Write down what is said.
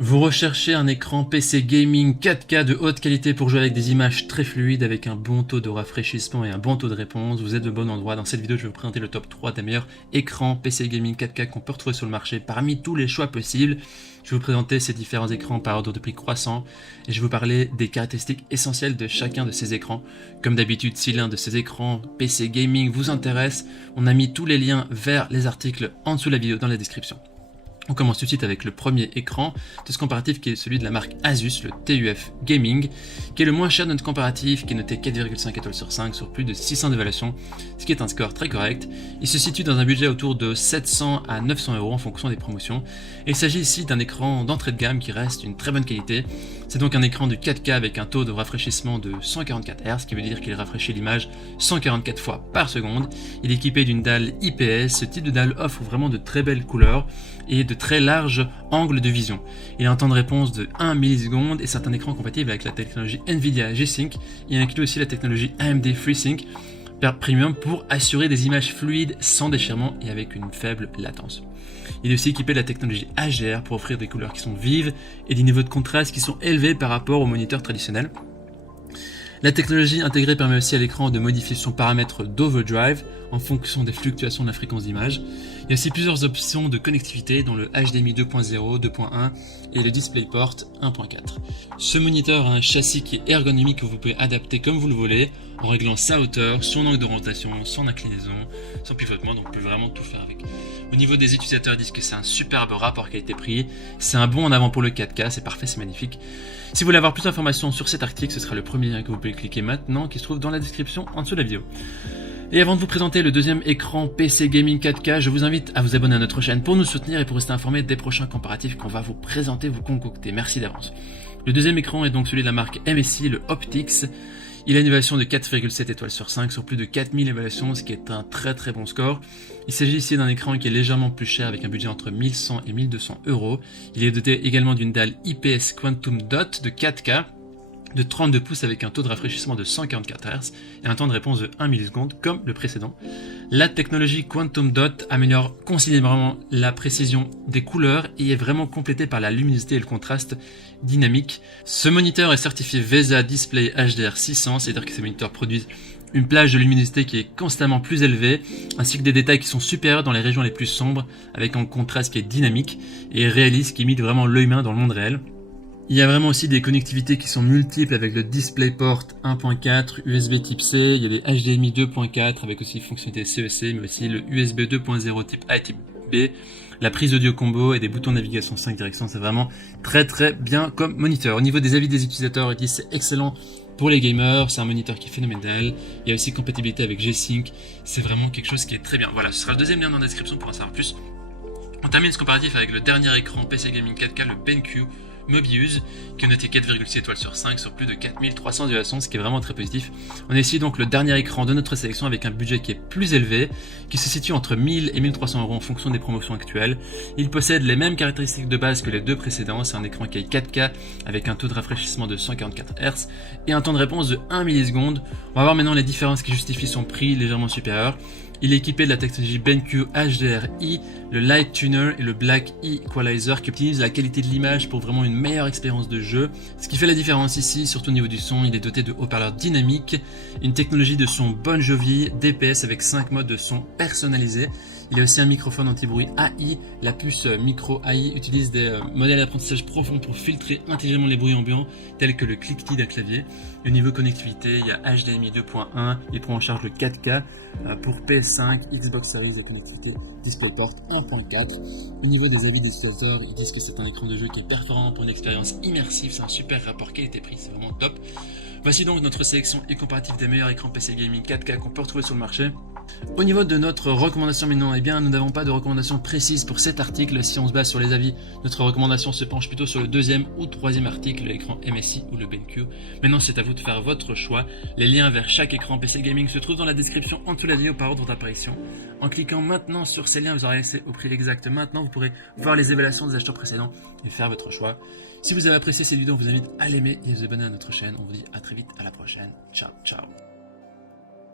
Vous recherchez un écran PC gaming 4K de haute qualité pour jouer avec des images très fluides, avec un bon taux de rafraîchissement et un bon taux de réponse. Vous êtes au bon endroit. Dans cette vidéo, je vais vous présenter le top 3 des meilleurs écrans PC gaming 4K qu'on peut retrouver sur le marché parmi tous les choix possibles. Je vais vous présenter ces différents écrans par ordre de prix croissant et je vais vous parler des caractéristiques essentielles de chacun de ces écrans. Comme d'habitude, si l'un de ces écrans PC gaming vous intéresse, on a mis tous les liens vers les articles en dessous de la vidéo dans la description. On commence tout de suite avec le premier écran de ce comparatif qui est celui de la marque Asus, le TUF Gaming, qui est le moins cher de notre comparatif, qui est noté 4,5 étoiles sur 5 sur plus de 600 d'évaluation, ce qui est un score très correct. Il se situe dans un budget autour de 700 à 900 € en fonction des promotions. Et il s'agit ici d'un écran d'entrée de gamme qui reste une très bonne qualité. C'est donc un écran de 4K avec un taux de rafraîchissement de 144 Hz, ce qui veut dire qu'il rafraîchit l'image 144 fois par seconde. Il est équipé d'une dalle IPS. Ce type de dalle offre vraiment de très belles couleurs et de très larges angles de vision. Il a un temps de réponse de 1 milliseconde et c'est un écran compatible avec la technologie Nvidia G-Sync. Il inclut aussi la technologie AMD FreeSync Premium pour assurer des images fluides sans déchirement et avec une faible latence. Il est aussi équipé de la technologie HDR pour offrir des couleurs qui sont vives et des niveaux de contraste qui sont élevés par rapport aux moniteurs traditionnels. La technologie intégrée permet aussi à l'écran de modifier son paramètre d'overdrive en fonction des fluctuations de la fréquence d'image. Il y a aussi plusieurs options de connectivité dont le HDMI 2.0, 2.1 et le DisplayPort 1.4. Ce moniteur a un châssis qui est ergonomique que vous pouvez adapter comme vous le voulez en réglant sa hauteur, son angle de rotation, son inclinaison, son pivotement, donc vous pouvez vraiment tout faire avec. Au niveau des utilisateurs, ils disent que c'est un superbe rapport qualité-prix, c'est un bond en avant pour le 4K, c'est parfait, c'est magnifique. Si vous voulez avoir plus d'informations sur cet article, ce sera le premier lien que vous pouvez cliquer maintenant, qui se trouve dans la description en dessous de la vidéo. Et avant de vous présenter le deuxième écran PC Gaming 4K, je vous invite à vous abonner à notre chaîne pour nous soutenir et pour rester informé des prochains comparatifs qu'on va vous présenter, vous concocter. Merci d'avance. Le deuxième écran est donc celui de la marque MSI, le Optix. Il a une évaluation de 4,7 étoiles sur 5 sur plus de 4000 évaluations, ce qui est un très très bon score. Il s'agit ici d'un écran qui est légèrement plus cher avec un budget entre 1100 et 1200 €. Il est doté également d'une dalle IPS Quantum Dot de 4K de 32 pouces avec un taux de rafraîchissement de 144 Hz et un temps de réponse de 1 milliseconde comme le précédent. La technologie Quantum Dot améliore considérablement la précision des couleurs et est vraiment complétée par la luminosité et le contraste dynamique. Ce moniteur est certifié VESA Display HDR 600, c'est-à-dire que ces moniteurs produisent une plage de luminosité qui est constamment plus élevée, ainsi que des détails qui sont supérieurs dans les régions les plus sombres, avec un contraste qui est dynamique et réaliste qui imite vraiment l'œil humain dans le monde réel. Il y a vraiment aussi des connectivités qui sont multiples avec le DisplayPort 1.4, USB type C, il y a des HDMI 2.4 avec aussi fonctionnalité CEC, mais aussi le USB 2.0 type A et type B, la prise audio combo et des boutons de navigation 5 directions, c'est vraiment très très bien comme moniteur. Au niveau des avis des utilisateurs, ils disent c'est excellent pour les gamers, c'est un moniteur qui est phénoménal, il y a aussi compatibilité avec G-Sync, c'est vraiment quelque chose qui est très bien. Voilà, ce sera le deuxième lien dans la description pour en savoir plus. On termine ce comparatif avec le dernier écran PC Gaming 4K, le BenQ Mobius, qui est noté 4,6 étoiles sur 5 sur plus de 4300 évaluations, ce qui est vraiment très positif. On a ici donc le dernier écran de notre sélection avec un budget qui est plus élevé, qui se situe entre 1000 et 1300 € en fonction des promotions actuelles. Il possède les mêmes caractéristiques de base que les deux précédents, c'est un écran qui est 4K avec un taux de rafraîchissement de 144 Hz et un temps de réponse de 1 milliseconde. On va voir maintenant les différences qui justifient son prix légèrement supérieur. Il est équipé de la technologie BenQ HDR-I, le Light Tuner et le Black Equalizer qui optimisent la qualité de l'image pour vraiment une meilleure expérience de jeu. Ce qui fait la différence ici, surtout au niveau du son, il est doté de haut-parleurs dynamiques, une technologie de son Bon Jovi DPS avec 5 modes de son personnalisés. Il y a aussi un microphone anti-bruit AI. La puce micro AI utilise des modèles d'apprentissage profond pour filtrer intelligemment les bruits ambiants tels que le cliquetis d'un clavier. Et au niveau connectivité, il y a HDMI 2.1, il prend en charge le 4K pour PS5, Xbox Series et connectivité DisplayPort 1.4. Au niveau des avis des utilisateurs, ils disent que c'est un écran de jeu qui est performant pour une expérience immersive, c'est un super rapport qualité-prix, c'est vraiment top. Voici donc notre sélection et comparatif des meilleurs écrans PC Gaming 4K qu'on peut retrouver sur le marché. Au niveau de notre recommandation maintenant, eh bien nous n'avons pas de recommandation précise pour cet article. Si on se base sur les avis, notre recommandation se penche plutôt sur le deuxième ou troisième article, l'écran MSI ou le BenQ. Maintenant c'est à vous de faire votre choix. Les liens vers chaque écran PC Gaming se trouvent dans la description en dessous de la vidéo par ordre d'apparition. En cliquant maintenant sur ces liens, vous aurez accès au prix exact maintenant. Vous pourrez voir les évaluations des acheteurs précédents et faire votre choix. Si vous avez apprécié cette vidéo, on vous invite à l'aimer et à vous abonner à notre chaîne. On vous dit à très vite, à la prochaine. Ciao, ciao.